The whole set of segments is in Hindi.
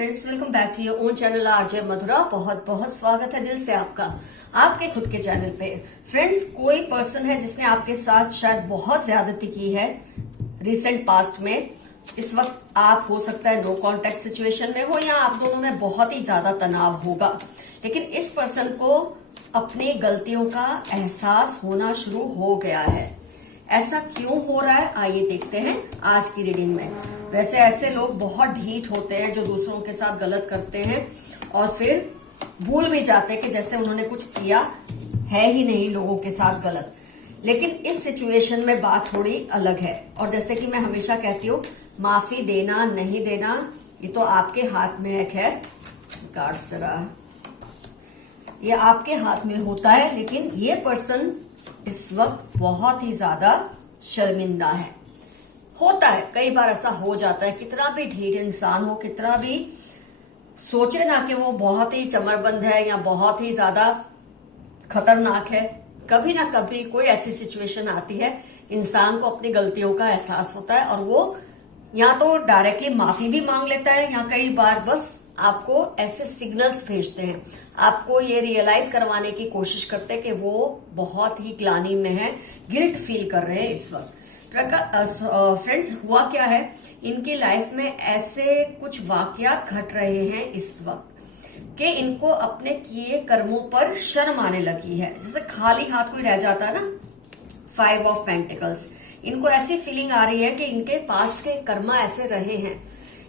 Friends, welcome back to your own channel RJ Madhura. बहुत बहुत स्वागत है दिल से आपका आपके खुद के चैनल पे। फ्रेंड्स, कोई पर्सन है जिसने आपके साथ शायद बहुत ज्यादती की है रिसेंट पास्ट में। इस वक्त आप हो सकता है नो कांटेक्ट सिचुएशन में हो या आप दोनों में बहुत ही ज्यादा तनाव होगा, लेकिन इस पर्सन को अपनी गलतियों का एहसास होना शुरू हो गया है। ऐसा क्यों हो रहा है, आइए देखते हैं आज की रीडिंग में। वैसे ऐसे लोग बहुत ढीठ होते हैं जो दूसरों के साथ गलत करते हैं और फिर भूल भी जाते हैं कि जैसे उन्होंने कुछ किया है ही नहीं लोगों के साथ गलत। लेकिन इस सिचुएशन में बात थोड़ी अलग है और जैसे कि मैं हमेशा कहती हूँ, माफी देना नहीं देना ये तो आपके हाथ में है। खैर, कार्ड्स ये आपके हाथ में होता है, लेकिन ये पर्सन इस वक्त बहुत ही ज्यादा शर्मिंदा है। होता है, कई बार ऐसा हो जाता है। कितना भी ढीठ इंसान हो, कितना भी सोचे ना कि वो बहुत ही चमरबंद है या बहुत ही ज्यादा खतरनाक है, कभी ना कभी कोई ऐसी सिचुएशन आती है इंसान को अपनी गलतियों का एहसास होता है और वो या तो डायरेक्टली माफी भी मांग लेता है या कई बार बस आपको ऐसे सिग्नल्स भेजते हैं, आपको ये रियलाइज करवाने की कोशिश करते हैं कि वो बहुत ही ग्लानि में है, गिल्ट फील कर रहे हैं इस वक्त। फ्रेंड्स, हुआ क्या है, इनकी लाइफ में ऐसे कुछ वाकयात घट रहे हैं इस वक्त कि इनको अपने किए कर्मों पर शर्म आने लगी है। जैसे खाली हाथ कोई रह जाता है ना, 5 ऑफ पेंटिकल्स, इनको ऐसी फीलिंग आ रही है कि इनके पास्ट के कर्मा ऐसे रहे हैं,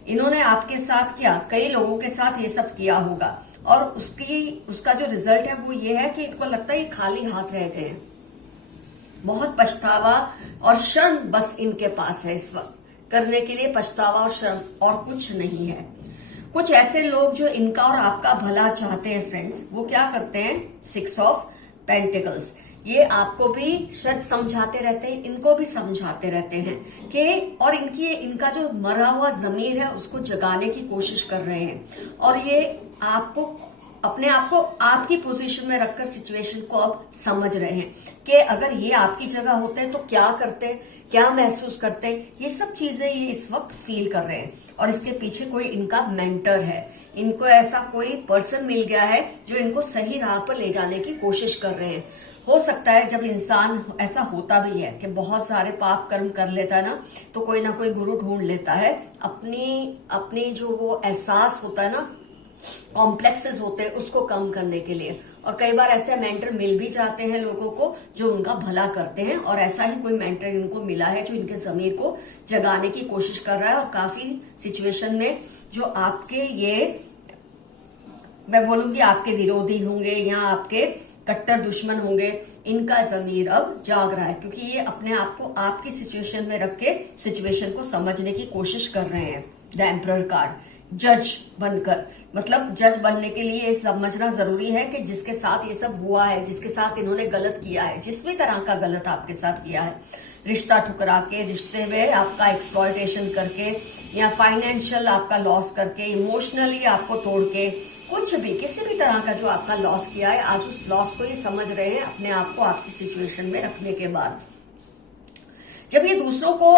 इन्होंने आपके साथ क्या कई लोगों के साथ ये सब किया होगा और उसका जो रिजल्ट है वो ये है कि इनको लगता है ये खाली हाथ रह गए हैं। बहुत पछतावा और शर्म बस इनके पास है इस वक्त, करने के लिए पछतावा और शर्म और कुछ नहीं है। कुछ ऐसे लोग जो इनका और आपका भला चाहते हैं फ्रेंड्स, वो क्या करते हैं, 6 ऑफ पेंटिकल्स, ये आपको भी शायद समझाते रहते हैं, इनको भी समझाते रहते हैं कि और इनका जो मरा हुआ जमीर है उसको जगाने की कोशिश कर रहे हैं और ये आपको अपने आप को आपकी पोजीशन में रखकर सिचुएशन को अब समझ रहे हैं कि अगर ये आपकी जगह होते तो क्या करते, क्या महसूस करते। ये सब चीजें ये इस वक्त फील कर रहे हैं और इसके पीछे कोई इनका मेंटर है, इनको ऐसा कोई पर्सन मिल गया है जो इनको सही राह पर ले जाने की कोशिश कर रहे हैं। हो सकता है जब इंसान ऐसा होता भी है कि बहुत सारे पाप कर्म कर लेता है ना कोई ना कोई गुरु ढूंढ लेता है अपनी जो वो एहसास होता है ना, कॉम्प्लेक्सेस होते हैं उसको कम करने के लिए। और कई बार ऐसे मेंटर मिल भी जाते हैं लोगों को जो उनका भला करते हैं और ऐसा ही कोई मेंटर इनको मिला है जो इनके जमीर को जगाने की कोशिश कर रहा है। और काफी सिचुएशन में जो आपके ये मैं बोलूंगी आपके विरोधी होंगे या आपके कट्टर दुश्मन होंगे, इनका जमीर अब जाग रहा है क्योंकि ये अपने आप को आपकी सिचुएशन में रख के सिचुएशन को समझने की कोशिश कर रहे हैं। द एम्परर कार्ड, जज बनकर, मतलब जज बनने के लिए ये समझना जरूरी है कि जिसके साथ ये सब हुआ है, जिसके साथ इन्होंने गलत किया है, जिस भी तरह का गलत आपके साथ किया है, रिश्ता ठुकरा के, रिश्ते में आपका एक्सप्लॉयटेशन करके या फाइनेंशियल आपका लॉस करके, इमोशनली आपको तोड़ के, कुछ भी किसी भी तरह का जो आपका लॉस किया है, आज उस लॉस को ये समझ रहे हैं अपने आप को आपकी सिचुएशन में रखने के बाद। जब ये दूसरों को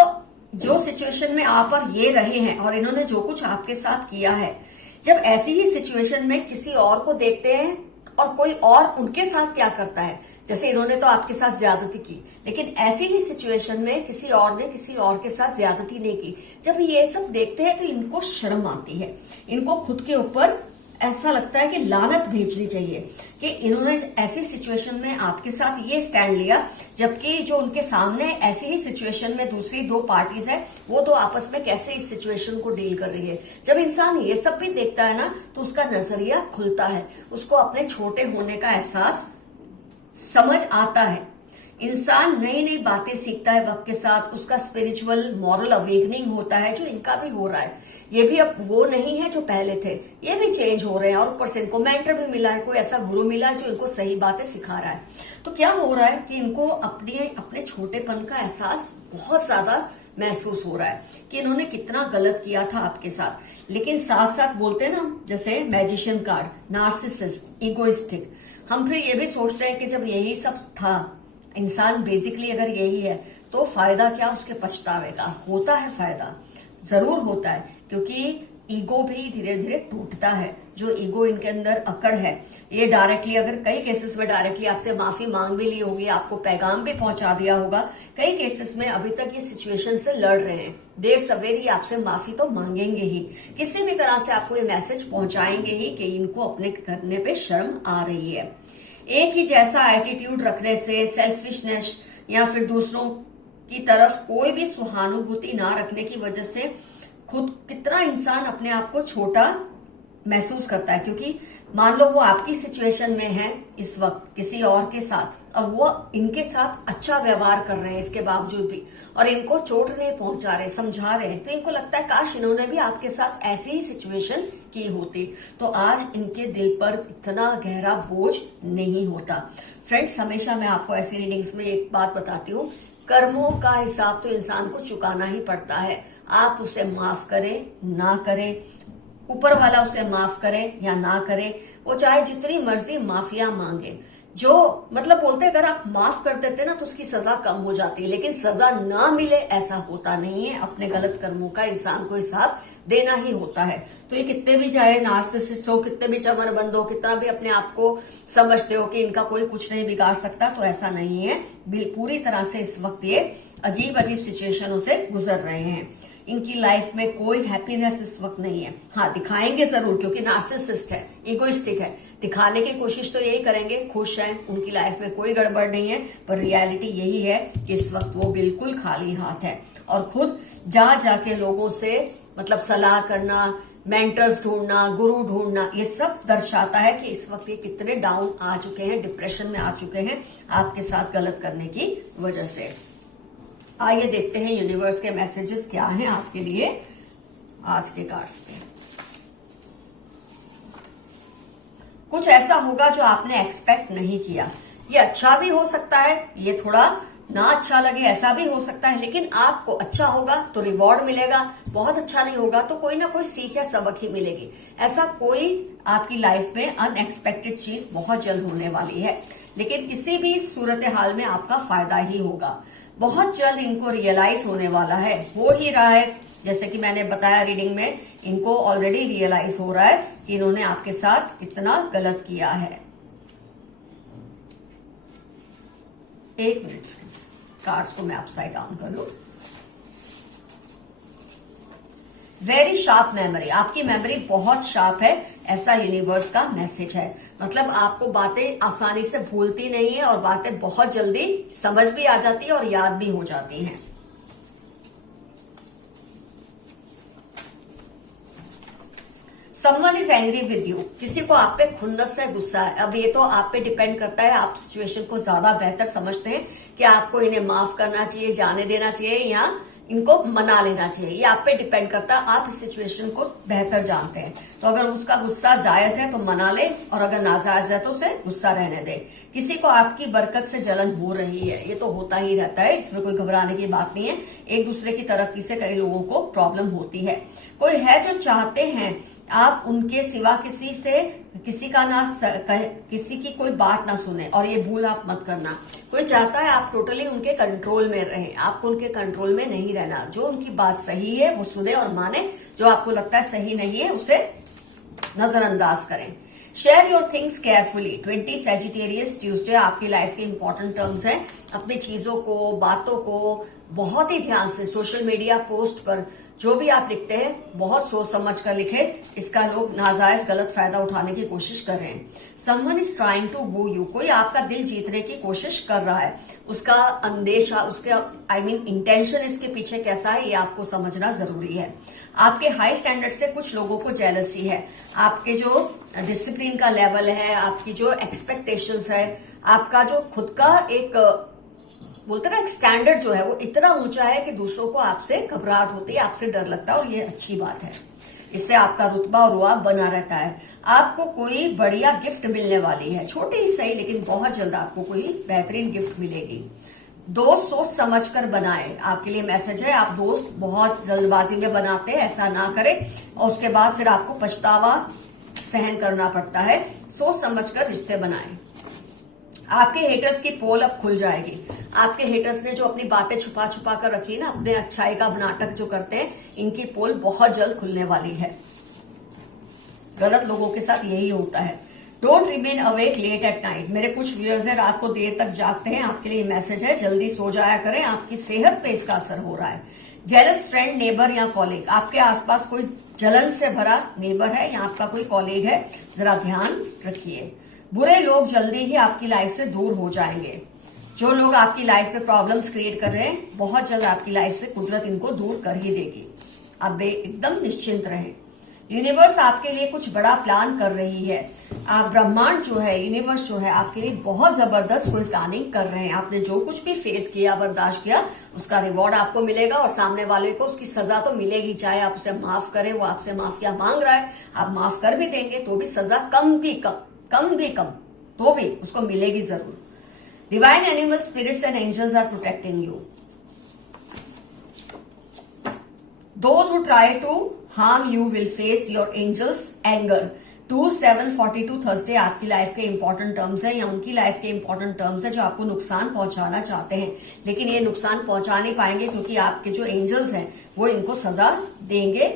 जो सिचुएशन में आप और ये रहे हैं और इन्होंने जो कुछ आपके साथ किया है, जब ऐसी ही सिचुएशन में किसी और को देखते हैं और कोई और उनके साथ क्या करता है, जैसे इन्होंने तो आपके साथ ज्यादती की, लेकिन ऐसी ही सिचुएशन में किसी और ने किसी और के साथ ज्यादती नहीं की, जब ये सब देखते हैं तो इनको शर्म आती है, इनको खुद के ऊपर ऐसा लगता है कि लानत भेजनी चाहिए कि इन्होंने ऐसी सिचुएशन में आपके साथ ये स्टैंड लिया, जबकि जो उनके सामने ऐसी ही सिचुएशन में दूसरी 2 पार्टीज है वो तो आपस में कैसे इस सिचुएशन को डील कर रही है। जब इंसान ये सब भी देखता है ना तो उसका नजरिया खुलता है, उसको अपने छोटे होने का एहसास समझ आता है। इंसान नई नई बातें सीखता है वक्त के साथ, उसका स्पिरिचुअल मॉरल अवेकनिंग होता है जो इनका भी हो रहा है। ये भी अब वो नहीं है जो पहले थे, ये भी चेंज हो रहे हैं और ऊपर से इनको मेंटर भी मिला है, कोई ऐसा गुरु मिला है जो इनको सही बातें सिखा रहा है। तो क्या हो रहा है कि इनको अपने छोटेपन का एहसास बहुत ज्यादा महसूस हो रहा है कि इन्होंने कितना गलत किया था आपके साथ। लेकिन साथ साथ बोलते हैं ना, जैसे मैजिशियन कार्ड, नार्सिसिस्ट, इगोइस्टिक, हम फिर ये भी सोचते हैं कि जब यही सब था, इंसान बेसिकली अगर यही है तो फायदा क्या उसके पछतावे का। होता है फायदा, जरूर होता है, क्योंकि ईगो भी धीरे धीरे टूटता है। जो ईगो इनके अंदर अकड़ है, ये डायरेक्टली, अगर कई केसेस में डायरेक्टली आपसे माफी मांग भी ली होगी, आपको पैगाम भी पहुंचा दिया होगा, कई केसेस में अभी तक ये सिचुएशन से लड़ रहे हैं, देर सवेर ही आपसे माफी तो मांगेंगे ही, किसी भी तरह से आपको ये मैसेज पहुंचाएंगे ही कि इनको अपने करने पे शर्म आ रही है। एक ही जैसा एटीट्यूड रखने से, सेल्फिशनेस या फिर दूसरों की तरफ कोई भी सहानुभूति ना रखने की वजह से खुद कितना इंसान अपने आप को छोटा महसूस करता है। क्योंकि मान लो वो आपकी सिचुएशन में है इस वक्त किसी और के साथ, और वो इनके साथ अच्छा व्यवहार कर रहे हैं इसके बावजूद भी, और इनको चोट नहीं पहुंचा रहे, समझा रहे हैं, तो इनको लगता है काश इन्होंने भी आपके साथ ऐसी ही सिचुएशन की होती तो आज इनके दिल पर इतना गहरा बोझ नहीं होता। फ्रेंड्स, हमेशा मैं आपको ऐसी रीडिंग्स में एक बात बताती हूँ, कर्मों का हिसाब तो इंसान को चुकाना ही पड़ता है। आप उसे माफ करें ना करें, ऊपर वाला उसे माफ करे या ना करे, वो चाहे जितनी मर्जी माफिया मांगे, जो मतलब बोलते अगर आप माफ कर देते ना तो उसकी सजा कम हो जाती है, लेकिन सजा ना मिले ऐसा होता नहीं है। अपने गलत कर्मों का इंसान को हिसाब देना ही होता है। तो ये कितने भी चाहे नार्सिसिस्ट हो, कितने भी चमरबंद हो, कितना भी अपने आप को समझते हो कि इनका कोई कुछ नहीं बिगाड़ सकता, तो ऐसा नहीं है। पूरी तरह से इस वक्त ये अजीब अजीब सिचुएशनों से गुजर रहे हैं। इनकी लाइफ में कोई हैप्पीनेस इस वक्त नहीं है। हाँ, दिखाएंगे जरूर, क्योंकि नार्सिसिस्ट है, इगोइस्टिक है, दिखाने की कोशिश तो यही करेंगे, खुश हैं, उनकी लाइफ में कोई गड़बड़ नहीं है, पर रियलिटी यही है कि इस वक्त वो बिल्कुल खाली हाथ है। और खुद जा जाके लोगों से मतलब सलाह करना, मेंटर्स ढूंढना, गुरु ढूंढना, ये सब दर्शाता है कि इस वक्त ये कितने डाउन आ चुके हैं, डिप्रेशन में आ चुके हैं आपके साथ गलत करने की वजह से। आइए देखते हैं यूनिवर्स के मैसेजेस क्या हैं आपके लिए आज के कार्ड्स में। कुछ ऐसा होगा जो आपने एक्सपेक्ट नहीं किया। ये अच्छा भी हो सकता है, ये थोड़ा ना अच्छा लगे ऐसा भी हो सकता है, लेकिन आपको अच्छा होगा तो रिवॉर्ड मिलेगा, बहुत अच्छा नहीं होगा तो कोई ना कोई सीख या सबक ही मिलेगी। ऐसा कोई आपकी लाइफ में अनएक्सपेक्टेड चीज बहुत जल्द होने वाली है, लेकिन किसी भी सूरत हाल में आपका फायदा ही होगा। बहुत जल्द इनको रियलाइज होने वाला है, हो ही रहा है। जैसे कि मैंने बताया रीडिंग में, इनको ऑलरेडी रियलाइज हो रहा है कि इन्होंने आपके साथ कितना गलत किया है। एक मिनट फ्रेंड्स, कार्ड्स को मैं अपसाइड डाउन कर लूं। वेरी शार्प मेमोरी, आपकी मेमोरी बहुत शार्प है, ऐसा यूनिवर्स का मैसेज है। मतलब आपको बातें आसानी से भूलती नहीं है और बातें बहुत जल्दी समझ भी आ जाती है और याद भी हो जाती हैं। Someone is angry with you, किसी को आप पे खुन्नस है, गुस्सा है। अब ये तो आप पे डिपेंड करता है, आप सिचुएशन को ज्यादा बेहतर समझते हैं कि आपको इन्हें माफ करना चाहिए, जाने देना चाहिए या इनको मना लेना चाहिए। ये आप पे डिपेंड करता है, आप इस सिचुएशन को बेहतर जानते हैं। तो अगर उसका गुस्सा जायज है तो मना ले, और अगर नाजायज है तो उसे गुस्सा रहने दे। किसी को आपकी बरकत से जलन हो रही है, ये तो होता ही रहता है, इसमें कोई घबराने की बात नहीं है। एक दूसरे की तरफ से कई लोगों को प्रॉब्लम होती है। कोई है जो चाहते हैं आप उनके सिवा किसी का ना किसी की कोई बात ना सुने, और ये भूल आप मत करना। कोई चाहता है आप टोटली उनके कंट्रोल में रहें, आपको उनके कंट्रोल में नहीं रहना। जो उनकी बात सही है वो सुने और माने, जो आपको लगता है सही नहीं है उसे नजरअंदाज करें। Share your things carefully. 20 Sagittarius Tuesday आपकी लाइफ के इंपॉर्टेंट टर्म्स हैं। अपनी चीजों को, बातों को बहुत ही ध्यान से, सोशल मीडिया पोस्ट पर जो भी आप लिखते हैं बहुत सोच समझ कर लिखे। इसका लोग नाजायज गलत फायदा उठाने की कोशिश कर रहे हैं। Someone is trying to woo you, कोई आपका दिल जीतने की कोशिश कर रहा है। उसका अंदेशा, उसके इंटेंशन इसके पीछे कैसा है ये आपको समझना जरूरी है। आपके हाई स्टैंडर्ड से कुछ लोगों को जेलसी है। आपके जो डिसिप्लिन का लेवल है, आपकी जो एक्सपेक्टेशंस है, आपका जो खुद का एक बोलते ना एक स्टैंडर्ड जो है वो इतना ऊंचा है कि दूसरों को आपसे घबराहट होती है, आपसे डर लगता है, और ये अच्छी बात है। इससे आपका रुतबा और रुआब बना रहता है। आपको कोई बढ़िया गिफ्ट मिलने वाली है, छोटी ही सही लेकिन बहुत जल्द आपको कोई बेहतरीन गिफ्ट मिलेगी। दोस्त सोच समझ कर बनाए, आपके लिए मैसेज है। आप दोस्त बहुत जल्दबाजी में बनाते हैं, ऐसा ना करें और उसके बाद फिर आपको पछतावा सहन करना पड़ता है। सोच समझ कर रिश्ते बनाएं। आपके हेटर्स की पोल अब खुल जाएगी। आपके हेटर्स ने जो अपनी बातें छुपा छुपा कर रखी ना, अपने अच्छाई का नाटक जो करते हैं, इनकी पोल बहुत जल्द खुलने वाली है। गलत लोगों के साथ यही होता है। Don't remain awake late at night. मेरे कुछ व्यूअर्स है रात को देर तक जागते हैं, आपके लिए मैसेज है, जल्दी सो जाया करें, आपकी सेहत पे इसका असर हो रहा है। जेलस फ्रेंड, नेबर या कॉलीग, आपके आसपास कोई जलन से भरा नेबर है या आपका कोई कॉलीग है, जरा ध्यान रखिए। बुरे लोग जल्दी ही आपकी लाइफ से दूर हो जाएंगे। जो लोग आपकी लाइफ में प्रॉब्लम्स क्रिएट कर रहे हैं, बहुत जल्द आपकी लाइफ से कुदरत इनको दूर कर ही देगी। आप एकदम निश्चिंत रहें। यूनिवर्स आपके लिए कुछ बड़ा प्लान कर रही है। आप ब्रह्मांड जो है, यूनिवर्स जो है, आपके लिए बहुत जबरदस्त कोई प्लानिंग कर रहे हैं। आपने जो कुछ भी फेस किया, बर्दाश्त किया, उसका रिवॉर्ड आपको मिलेगा और सामने वाले को उसकी सजा तो मिलेगी। चाहे आप उसे माफ करें, वो आपसे माफिया मांग रहा है, आप माफ कर भी देंगे तो भी सजा कम तो भी उसको मिलेगी जरूर। Divine animal spirits and angels are protecting you. Those who try to harm you will face your angels' anger. 2/7/42 Thursday आपकी लाइफ के इंपॉर्टेंट टर्म्स है या उनकी लाइफ के इंपॉर्टेंट टर्म्स है जो आपको नुकसान पहुंचाना चाहते हैं, लेकिन ये नुकसान पहुंचा नहीं पाएंगे क्योंकि आपके जो एंजल्स हैं वो इनको सजा देंगे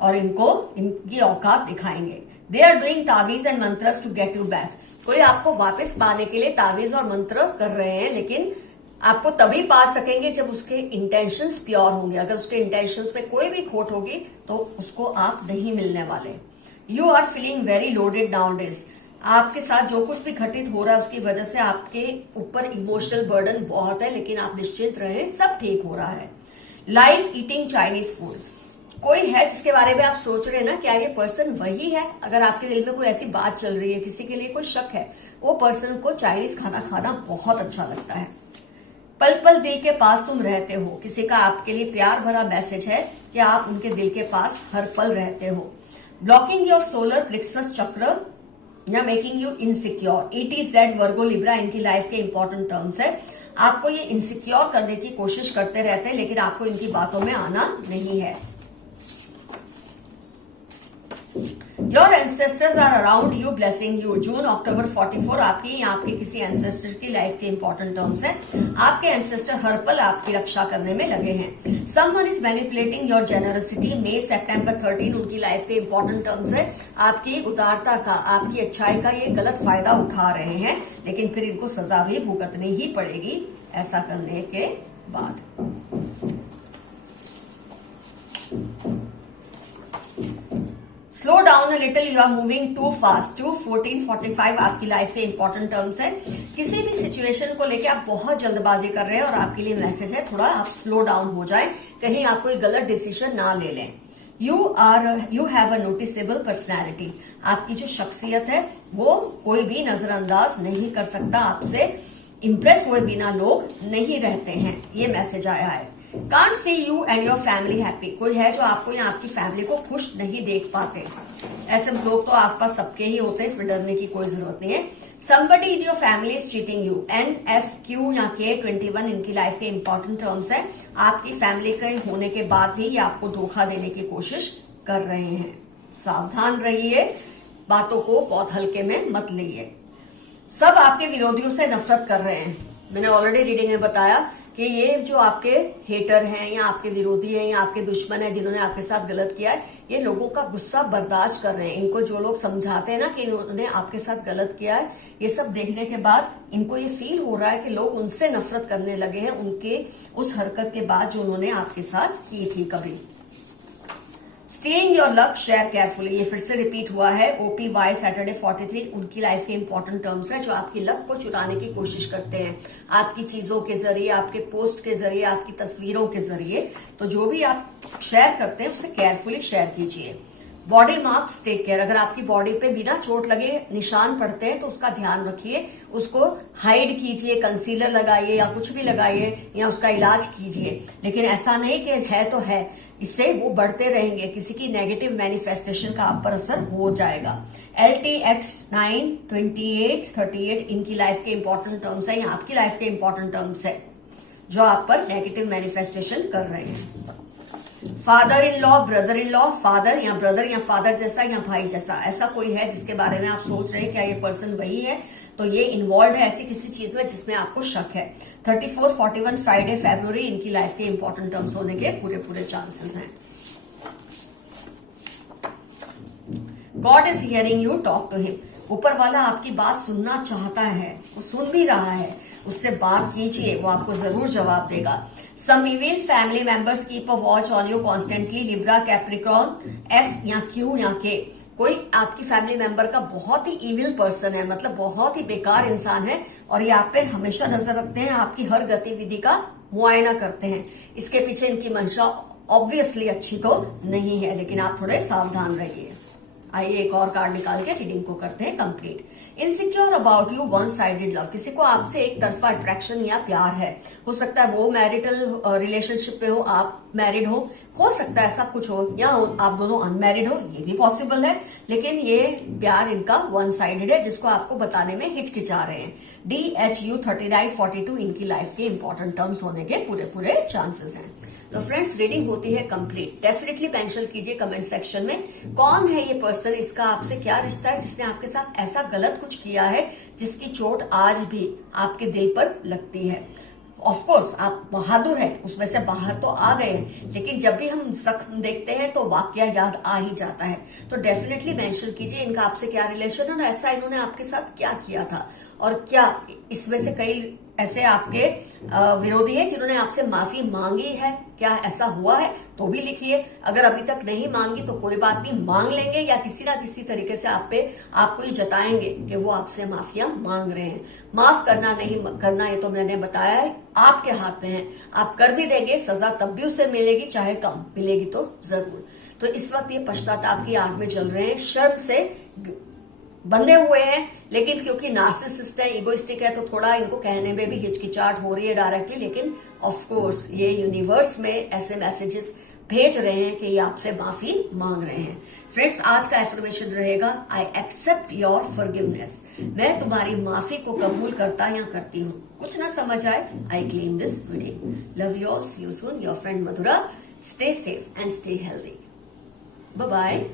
और इनको इनकी औकात दिखाएंगे। दे आर डूइंग तावीज एंड मंत्रस टू गेट यू बैक। कोई आपको वापस पाने के लिए तावीज और मंत्र कर रहे हैं, लेकिन आपको तभी पा सकेंगे जब उसके इंटेंशंस प्योर होंगे। अगर उसके इंटेंशंस में कोई भी खोट होगी तो उसको आप नहीं मिलने वाले। You are feeling very loaded nowadays. आपके साथ जो कुछ भी घटित हो रहा है उसकी वजह से आपके ऊपर इमोशनल बर्डन बहुत है, लेकिन आप निश्चिंत रहें, सब ठीक हो रहा है। लाइक ईटिंग चाइनीज फूड, कोई है जिसके बारे में आप सोच रहे हैं ना, क्या ये पर्सन वही है? अगर आपके दिल में कोई ऐसी बात चल रही है, किसी के लिए कोई शक है, वो पर्सन को चाइनीज खाना खाना बहुत अच्छा लगता है। पल पल दिल के पास तुम रहते हो, किसी का आपके लिए प्यार भरा मैसेज है कि आप उनके दिल के पास हर पल रहते हो। ब्लॉकिंग योर सोलर प्लेक्सस चक्र या making you insecure. ETZ Virgo Libra इनकी लाइफ के इंपॉर्टेंट टर्म्स है। आपको ये इनसिक्योर करने की कोशिश करते रहते हैं, लेकिन आपको इनकी बातों में आना नहीं है। Your ancestors are around you blessing you. जून अक्टूबर 44 आपकी या आपके किसी एंसेस्टर की लाइफ के इंपॉर्टेंट टर्म्स है। आपके एंसेस्टर हर पल आपकी रक्षा करने में लगे हैं। Someone is manipulating your generosity. May September 13 उनकी लाइफ के इंपॉर्टेंट टर्म्स है। आपकी उदारता का, आपकी अच्छाई का ये गलत फायदा उठा रहे हैं, लेकिन फिर इनको सजा भी भुगतनी ही पड़ेगी ऐसा करने के बाद। Slow down a little, you are moving too fast. 2/14/45 आपकी लाइफ के इंपॉर्टेंट टर्म्स है। किसी भी सिचुएशन को लेके आप बहुत जल्दबाजी कर रहे हैं और आपके लिए मैसेज है थोड़ा आप स्लो डाउन हो जाए, कहीं आप कोई गलत डिसीजन ना ले लें। You have a noticeable personality. आपकी जो शख्सियत है वो कोई भी नजरअंदाज नहीं कर सकता। आपसे इंप्रेस हुए बिना लोग नहीं रहते हैं, ये मैसेज आया है। Can't see you and your family happy. कोई है जो आपको या आपकी फैमिली को खुश नहीं देख पाते। ऐसे लोग तो आसपास सबके ही होते हैं, इसमें डरने की कोई जरूरत नहीं है। Somebody in your family is cheating you. NFQ या K21 इनकी लाइफ के इंपॉर्टेंट टर्म्स है। आपकी फैमिली के होने के बाद भी ये आपको धोखा देने की कोशिश कर रहे हैं। सावधान रहिए, बातों को बहुत हल्के में मत लीजिए। सब आपके विरोधियों से नफरत कर रहे हैं। मैंने ऑलरेडी रीडिंग में बताया कि ये जो आपके हेटर हैं या आपके विरोधी हैं या आपके दुश्मन हैं जिन्होंने आपके साथ गलत किया है, ये लोगों का गुस्सा बर्दाश्त कर रहे हैं। इनको जो लोग समझाते हैं ना कि इन्होंने आपके साथ गलत किया है, ये सब देखने के बाद इनको ये फील हो रहा है कि लोग उनसे नफरत करने लगे हैं, उनके उस हरकत के बाद जो उन्होंने आपके साथ की थी कभी। Staying your luck, share carefully, ये फिर से रिपीट हुआ है। OPY सैटरडे 43 उनकी लाइफ के इंपॉर्टेंट टर्म्स है जो आपकी लक को चुराने की कोशिश करते हैं आपकी चीजों के जरिए, आपके पोस्ट के जरिए, आपकी तस्वीरों के जरिए। तो जो भी आप शेयर करते हैं उसे केयरफुली शेयर कीजिए। Body marks, take care. अगर आपकी बॉडी पे बिना चोट लगे निशान पड़ते हैं तो उसका ध्यान रखिए, उसको हाइड कीजिए, कंसीलर लगाइए या कुछ भी लगाइए या उसका इलाज कीजिए, लेकिन ऐसा नहीं कि है तो है, इससे वो बढ़ते रहेंगे। किसी की नेगेटिव मैनिफेस्टेशन का आप पर असर हो जाएगा। LTX 9, 28, 38 इनकी लाइफ के इंपॉर्टेंट टर्म्स है या आपकी लाइफ के इंपॉर्टेंट टर्म्स है जो आप पर नेगेटिव मैनिफेस्टेशन कर रहे हैं। Father in law, brother in law, father या फादर जैसा या भाई जैसा, ऐसा कोई है जिसके बारे में आप सोच रहे हैं क्या ये पर्सन वही है, तो ये इन्वॉल्व है ऐसी किसी चीज में जिसमें आपको शक है। 34/41 फ्राइडे फरवरी इनकी लाइफ के इंपॉर्टेंट टर्म्स होने के पूरे चांसेस हैं। God is hearing you, talk to him. ऊपर वाला आपकी बात सुनना चाहता है, वो सुन भी रहा है, उससे बात कीजिए, वो आपको जरूर जवाब देगा। Some evil family members keep a watch on you constantly, Libra, Capricorn, F या क्यू या के। कोई आपकी फैमिली मेंबर का बहुत ही इविल पर्सन है, मतलब बहुत ही बेकार इंसान है, और ये आप पे हमेशा नजर रखते हैं, आपकी हर गतिविधि का मुआयना करते हैं। इसके पीछे इनकी मंशा ऑब्वियसली अच्छी तो नहीं है, लेकिन आप थोड़े सावधान रहिए। आइए एक और कार्ड निकाल के रीडिंग को करते हैं complete. Insecure about you, one sided love. किसी को आपसे एक तरफा अट्रैक्शन या प्यार है। हो सकता है वो मैरिटल रिलेशनशिप पे हो, आप मैरिड हो सकता है ऐसा कुछ हो, या आप दोनों अनमैरिड हो, ये भी पॉसिबल है। लेकिन ये प्यार इनका वन साइडेड है, जिसको आपको बताने में हिचकिचा रहे हैं। DHU 3942 इनकी लाइफ के इंपॉर्टेंट टर्म्स होने के पूरे चांसेस हैं। तो फ्रेंड्स, रीडिंग होती है कंप्लीट। डेफिनेटली मेंशन कीजिए कमेंट सेक्शन में कौन है ये पर्सन, इसका आपसे क्या रिश्ता है, जिसने आपके साथ ऐसा गलत कुछ किया है जिसकी चोट आज भी आपके दिल पर लगती है। ऑफ कोर्स आप बहादुर हैं, उसमें से बाहर तो आ गए हैं, लेकिन जब भी हम जख्म देखते हैं तो वाकया याद आ ही जाता है। तो डेफिनेटली मेंशन कीजिए इनका आपसे क्या रिलेशन है, और ऐसा इन्होंने आपके साथ क्या किया था, और क्या इसमें से कई ऐसे आपके विरोधी है जिन्होंने आपसे माफी मांगी है। क्या ऐसा हुआ है तो भी लिखिए। अगर अभी तक नहीं मांगी तो कोई बात नहीं, मांग लेंगे, या किसी ना किसी तरीके से आपको ये जताएंगे कि वो आपसे माफिया मांग रहे हैं। माफ करना नहीं करना ये तो मैंने बताया है, आपके हाथ में है। आप कर भी देंगे, सजा तब भी उसे मिलेगी, चाहे कम मिलेगी तो जरूर। तो इस वक्त ये पश्चाताप की आग में चल रहे हैं, शर्म से बंधे हुए हैं, लेकिन क्योंकि नार्सिसिस्ट है, इगोइस्टिक है, तो थोड़ा इनको कहने में भी हिचकिचाहट हो रही है डायरेक्टली। लेकिन ऑफ कोर्स ये यूनिवर्स में ऐसे मैसेजेस भेज रहे हैं कि ये आपसे माफी मांग रहे हैं। फ्रेंड्स, आज का एफर्मेशन रहेगा, आई एक्सेप्ट योर फॉरगिवनेस। मैं तुम्हारी माफी को कबूल करता या करती हूँ। कुछ ना समझ आए, I claim this reading. Love you all, see you soon, your friend Madhura. Stay safe and stay healthy. Bye bye.